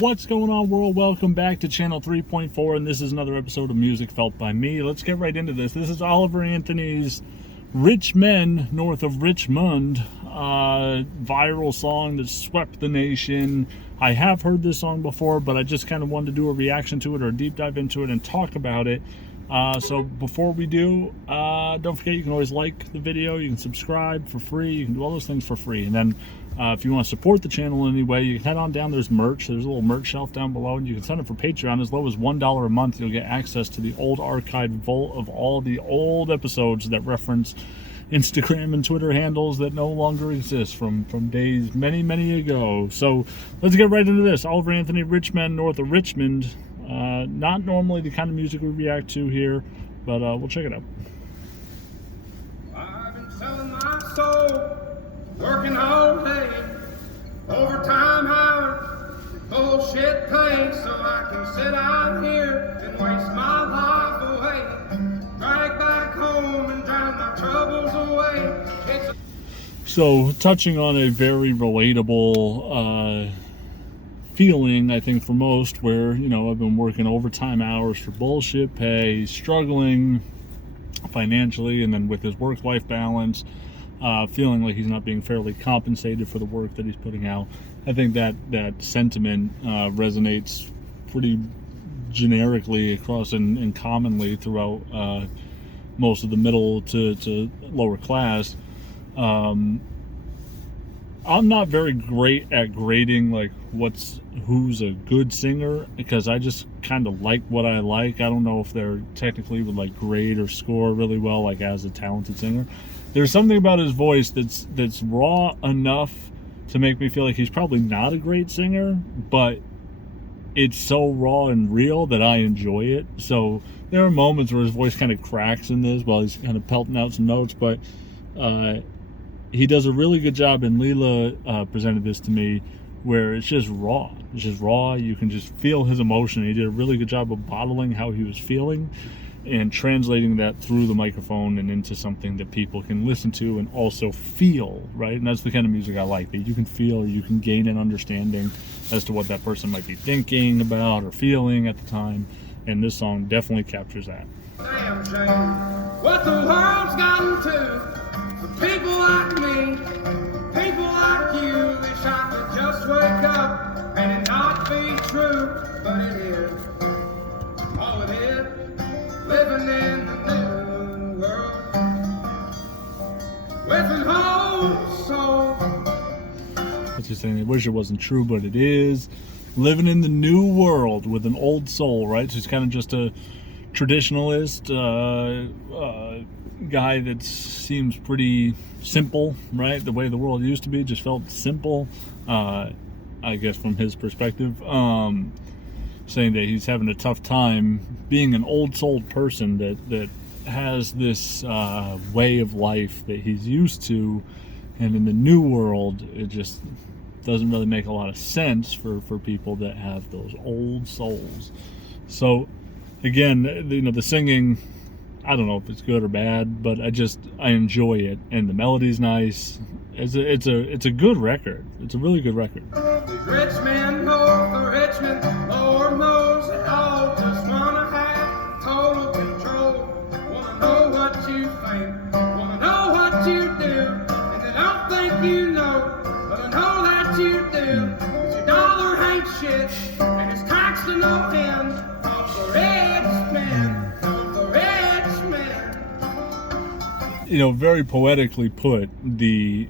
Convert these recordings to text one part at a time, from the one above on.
What's going on, world? Welcome back to channel 3.4, and this is another episode of Music Felt by Me. Let's get right into this. This is Oliver Anthony's Richmond, north of Richmond, viral song that swept the nation. I have heard this song before, but I just kind of wanted to do a reaction to it or a deep dive into it and talk about it. So before we do, don't forget you can always like the video, you can subscribe for free, you can do all those things for free. And then if you want to support the channel in any way, you can head on down. There's merch. There's a little merch shelf down below, and you can sign up for Patreon. As low as $1 a month, you'll get access to the old archived vault of all the old episodes that reference Instagram and Twitter handles that no longer exist from days many ago. So let's get right into this. Oliver Anthony, Richmond, north of Richmond. Not normally the kind of music we react to here, but we'll check it out. I've been selling my soul, working all day, overtime hours, bullshit pay, so I can sit out here and waste my life away, drag back home and drown my troubles away. So touching on a very relatable feeling, I think, for most, where, you know, I've been working overtime hours for bullshit pay, struggling financially, and then with his work-life balance, feeling like he's not being fairly compensated for the work that he's putting out. I think that sentiment resonates pretty generically across and commonly throughout most of the middle to lower class. I'm not very great at grading like who's a good singer, because I just kind of like what I like. I don't know if they're technically would like grade or score really well like as a talented singer. There's something about his voice that's raw enough to make me feel like he's probably not a great singer, but it's so raw and real that I enjoy it. So there are moments where his voice kind of cracks in this while he's kind of pelting out some notes, but he does a really good job, and Leela presented this to me, where it's just raw. It's just raw. You can just feel his emotion. He did a really good job of bottling how he was feeling and translating that through the microphone and into something that people can listen to and also feel, right? And that's the kind of music I like, that you can feel, or you can gain an understanding as to what that person might be thinking about or feeling at the time. And this song definitely captures that. Damn shame what the world's gotten to. For people like me, people like you, wish I could just wake up and it not be true, but it is. Oh, it is. Living in the new world with an whole soul. That's just saying, I wish it wasn't true, but it is. Living in the new world with an old soul, right? So he's kind of just a traditionalist, guy that seems pretty simple, right? The way the world used to be just felt simple, I guess, from his perspective. Saying that he's having a tough time being an old soul person that has this way of life that he's used to, and in the new world it just doesn't really make a lot of sense for people that have those old souls. So again, you know, the singing, I don't know if it's good or bad, but I enjoy it, and the melody's nice. It's a good record. It's a really good record. Richmond, north of Richmond, Lord knows it all. Just wanna have total control. Wanna know what you think, wanna know what you do, and I don't think you know, but I know that you do. 'Cause your dollar ain't shit, and it's taxed to no end. Off the Richmond, off the Richmond. You know, very poetically put, the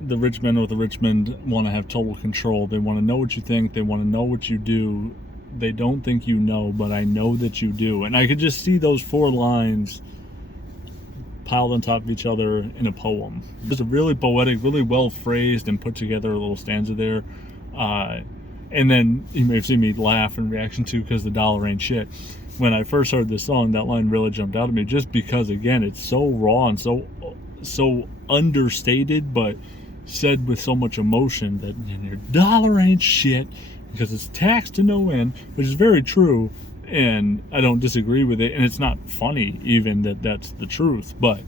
Richmond or the Richmond want to have total control. They want to know what you think. They want to know what you do. They don't think you know, but I know that you do. And I could just see those four lines piled on top of each other in a poem. It's a really poetic, really well phrased and put together little stanza there. And then you may have seen me laugh in reaction to "because the dollar ain't shit." When I first heard this song, that line really jumped out at me, just because, again, it's so raw and so understated, but said with so much emotion, that your dollar ain't shit because it's taxed to no end, which is very true, and I don't disagree with it. And it's not funny even that's the truth, but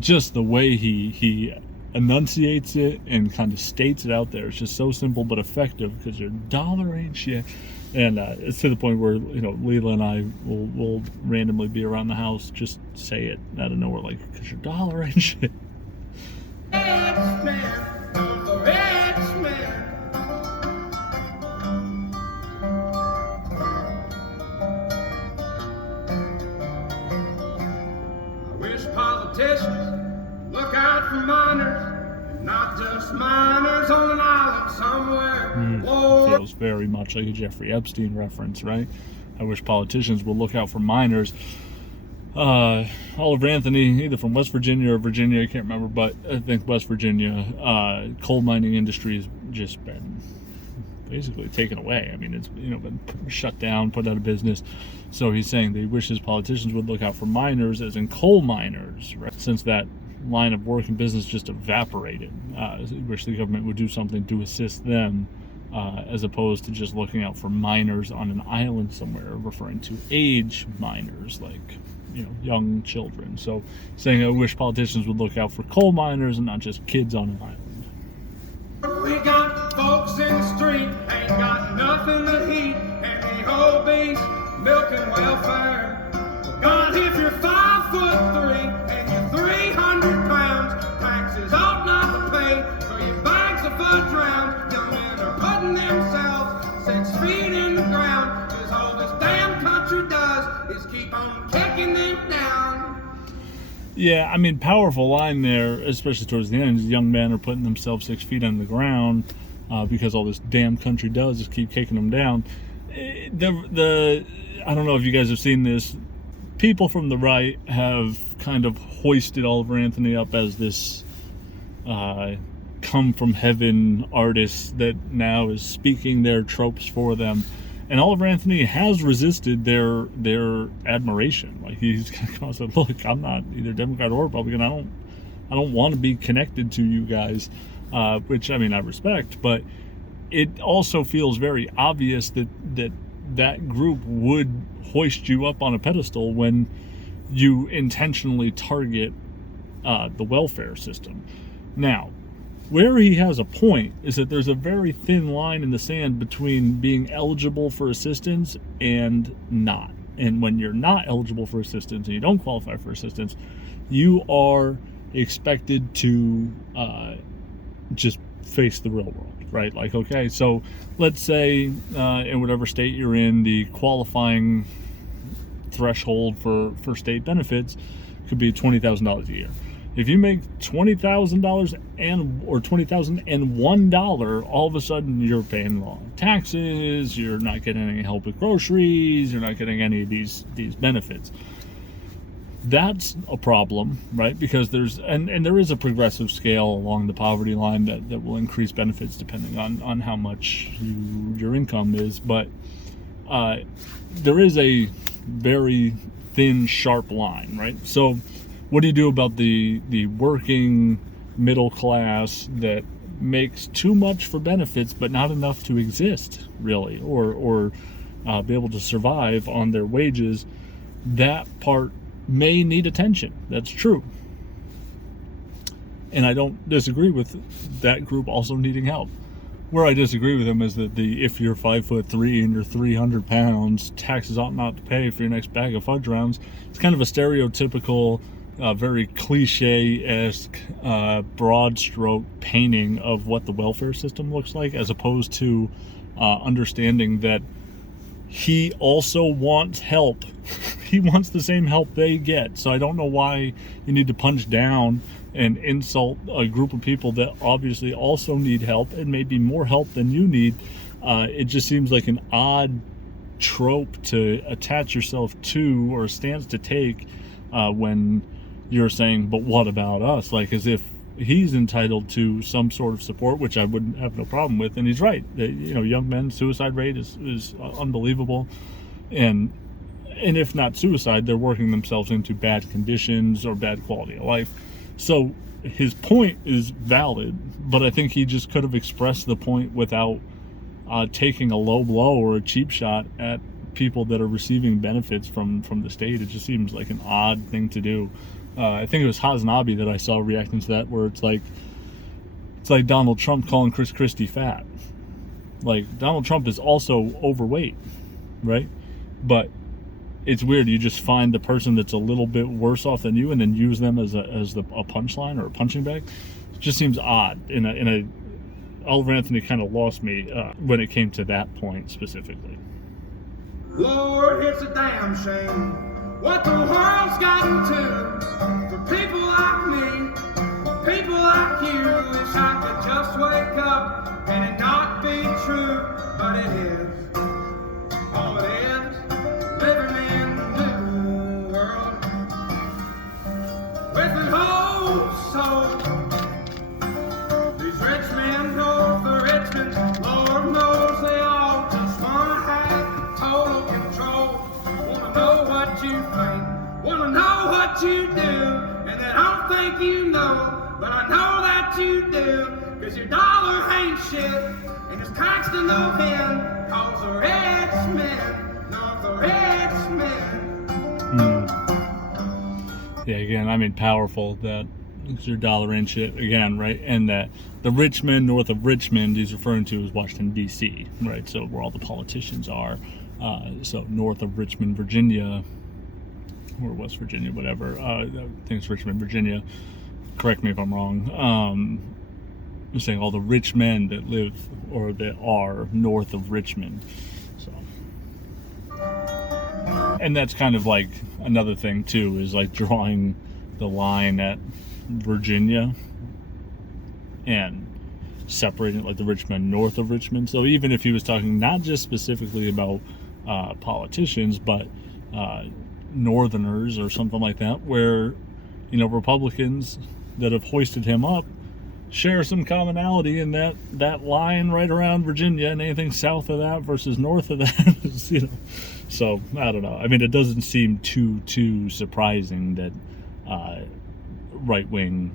just the way he enunciates it and kind of states it out there. It's just so simple but effective because your dollar ain't shit. And it's to the point where, you know, Leela and I will randomly be around the house, just say it out of nowhere, like, because your dollar ain't shit. Politicians look out for minors, and not just minors on an island somewhere. Feels very much like a Jeffrey Epstein reference, right? I wish politicians would look out for minors. Oliver Anthony, either from West Virginia or Virginia, I can't remember, but I think West Virginia, coal mining industry has just been basically taken away. I mean, it's, you know, been shut down, put out of business. So he's saying that he wishes politicians would look out for miners, as in coal miners, right? Since that line of work and business just evaporated. I wish the government would do something to assist them, as opposed to just looking out for miners on an island somewhere, referring to age miners, like, you know, young children. So saying I wish politicians would look out for coal miners and not just kids on an island. We got folks in the street, ain't got nothing to eat, and the whole beast milking welfare. God, if you're 5'3" and you're 300 pounds, taxes ought not to pay for your bags of fudge rounds. Young men are putting themselves 6 feet in the ground, 'cause all this damn country does is keep on kicking them down. Yeah, I mean, powerful line there, especially towards the end. Young men are putting themselves 6 feet on the ground because all this damn country does is keep kicking them down. I don't know if you guys have seen this. People from the right have kind of hoisted Oliver Anthony up as this come from heaven artist that now is speaking their tropes for them. And Oliver Anthony has resisted their admiration. Like, he's kind of come out and said, "Look, I'm not either Democrat or Republican. I don't want to be connected to you guys," which, I mean, I respect. But it also feels very obvious that group would hoist you up on a pedestal when you intentionally target the welfare system. Now, where he has a point is that there's a very thin line in the sand between being eligible for assistance and not. And when you're not eligible for assistance and you don't qualify for assistance, you are expected to just face the real world, right? Like, okay, so let's say in whatever state you're in, the qualifying threshold for state benefits could be $20,000 a year. If you make $20,000 or $20,001, all of a sudden you're paying law taxes, you're not getting any help with groceries, you're not getting any of these benefits. That's a problem, right? Because there is a progressive scale along the poverty line that will increase benefits depending on how much your income is. But there is a very thin, sharp line, right? So what do you do about the working middle class that makes too much for benefits but not enough to exist, really, or be able to survive on their wages? That part may need attention. That's true. And I don't disagree with that group also needing help. Where I disagree with them is that if you're 5'3" and you're 300 pounds, taxes ought not to pay for your next bag of fudge rounds. It's kind of a stereotypical, very cliche-esque, broad stroke painting of what the welfare system looks like, as opposed to understanding that he also wants help. He wants the same help they get. So I don't know why you need to punch down and insult a group of people that obviously also need help, and maybe more help than you need. It just seems like an odd trope to attach yourself to, or a stance to take, when you're saying, but what about us? Like, as if he's entitled to some sort of support, which I wouldn't have no problem with. And he's right. You know, young men's suicide rate is unbelievable. And if not suicide, they're working themselves into bad conditions or bad quality of life. So his point is valid, but I think he just could have expressed the point without taking a low blow or a cheap shot at people that are receiving benefits from the state. It just seems like an odd thing to do. I think it was Haznabi that I saw reacting to that, where it's like, It's like Donald Trump calling Chris Christie fat. Like, Donald Trump is also overweight, right? But it's weird. You just find the person that's a little bit worse off than you and then use them as a punchline or a punching bag. It just seems odd. Oliver Anthony kind of lost me when it came to that point specifically. Lord, it's a damn shame what the world's gotten to. For people like me, people like you, wish I could just wake up and it not be true, but it is. Oh, it is. Living in the new world with an old soul. These rich men know for Richmond, Lord knows they all just wanna have total control. Wanna know what you think, wanna know what you do, and they don't think you know, but I know that you do, 'cause your dollar ain't shit, and it's taxed to no end, 'cause the rich men know the rich men. Yeah, again, I mean, powerful that it's your dollar in shit again, right? And that the Richmond, north of Richmond, he's referring to as Washington, D.C., right? So where all the politicians are. So north of Richmond, Virginia, or West Virginia, whatever. I think it's Richmond, Virginia. Correct me if I'm wrong. I'm saying all the rich men that live or that are north of Richmond. So, and that's kind of like another thing too, is like drawing the line at Virginia and separating like the Richmond north of Richmond. So even if he was talking not just specifically about politicians, but Northerners or something like that, where, you know, Republicans that have hoisted him up share some commonality in that line right around Virginia, and anything south of that versus north of that is, you know. So I don't know. I mean, it doesn't seem too surprising that right-wing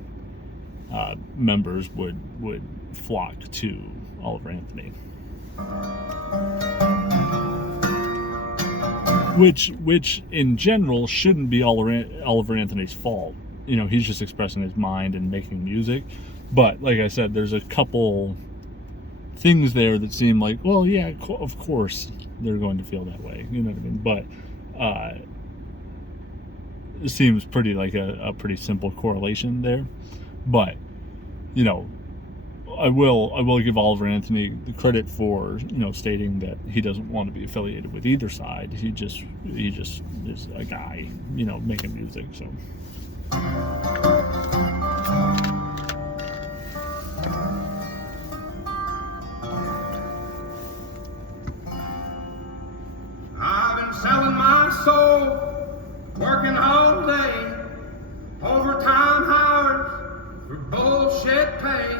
members would flock to Oliver Anthony. Which in general shouldn't be Oliver Anthony's fault. You know, he's just expressing his mind and making music. But like I said, there's a couple things there that seem like, well, yeah, of course they're going to feel that way. You know what I mean? But it seems pretty like a pretty simple correlation there. But, you know, I will give Oliver Anthony the credit for, you know, stating that he doesn't want to be affiliated with either side. He just is a guy, you know, making music. So. I've been selling my soul, working all day, overtime hours for bullshit pay.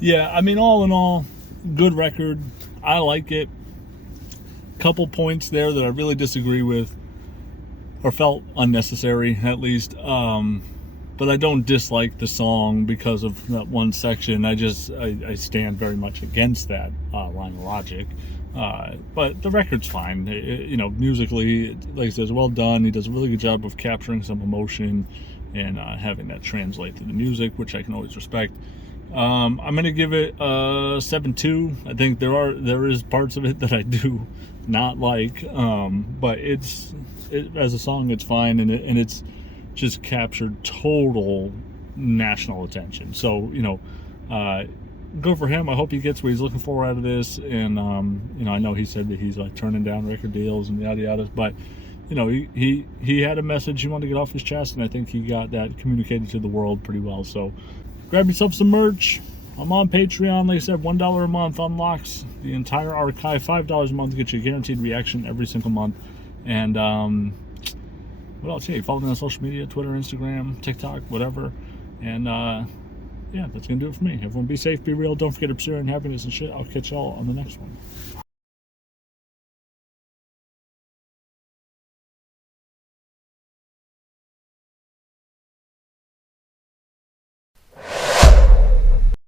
Yeah, I mean, all in all, good record. I like it. Couple points there that I really disagree with, or felt unnecessary at least. But I don't dislike the song because of that one section. I stand very much against that line of logic. But the record's fine. You know, musically, like I said, it's well done. He does a really good job of capturing some emotion and having that translate to the music, which I can always respect. I'm gonna give it a 7.2. I think there is parts of it that I do not like, but as a song, it's fine, and it's just captured total national attention. So, you know, go for him. I hope he gets what he's looking for out of this. And you know, I know he said that he's like turning down record deals and yada yada, but you know, he had a message he wanted to get off his chest, and I think he got that communicated to the world pretty well. So grab yourself some merch. I'm on Patreon. Like I said, $1 a month unlocks the entire archive. $5 a month gets you a guaranteed reaction every single month. And what else? Yeah, follow me on social media, Twitter, Instagram, TikTok, whatever. And yeah, that's gonna do it for me. Everyone be safe, be real, don't forget to pursue and happiness and shit. I'll catch y'all on the next one.